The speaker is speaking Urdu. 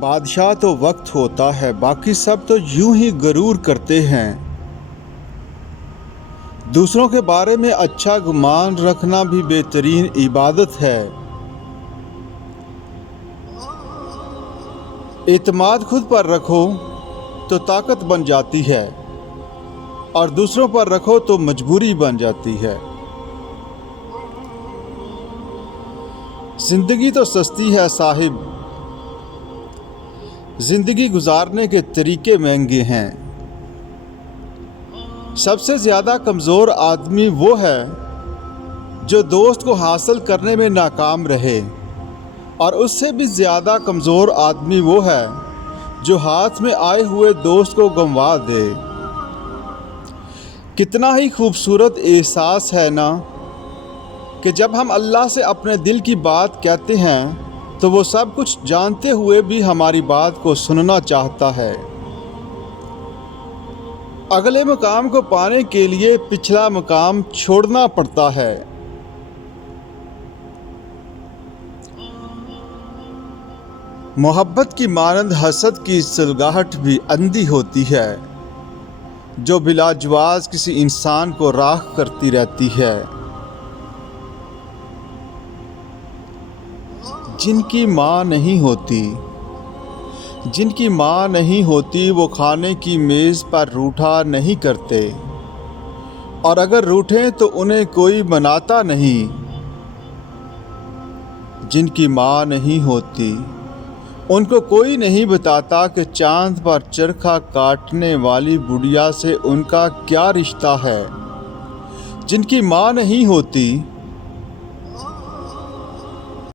بادشاہ تو وقت ہوتا ہے، باقی سب تو یوں ہی غرور کرتے ہیں۔ دوسروں کے بارے میں اچھا گمان رکھنا بھی بہترین عبادت ہے۔ اعتماد خود پر رکھو تو طاقت بن جاتی ہے، اور دوسروں پر رکھو تو مجبوری بن جاتی ہے۔ زندگی تو سستی ہے صاحب، زندگی گزارنے کے طریقے مہنگے ہیں۔ سب سے زیادہ کمزور آدمی وہ ہے جو دوست کو حاصل کرنے میں ناکام رہے، اور اس سے بھی زیادہ کمزور آدمی وہ ہے جو ہاتھ میں آئے ہوئے دوست کو گنوا دے۔ کتنا ہی خوبصورت احساس ہے نا کہ جب ہم اللہ سے اپنے دل کی بات کہتے ہیں تو وہ سب کچھ جانتے ہوئے بھی ہماری بات کو سننا چاہتا ہے۔ اگلے مقام کو پانے کے لیے پچھلا مقام چھوڑنا پڑتا ہے۔ محبت کی مانند حسد کی سلگاہٹ بھی اندھی ہوتی ہے جو بلا جواز کسی انسان کو راکھ کرتی رہتی ہے۔ جن کی ماں نہیں ہوتی وہ کھانے کی میز پر روٹھا نہیں کرتے، اور اگر روٹھیں تو انہیں کوئی مناتا نہیں۔ جن کی ماں نہیں ہوتی ان کو کوئی نہیں بتاتا کہ چاند پر چرخہ کاٹنے والی بڑھیا سے ان کا کیا رشتہ ہے۔ جن کی ماں نہیں ہوتی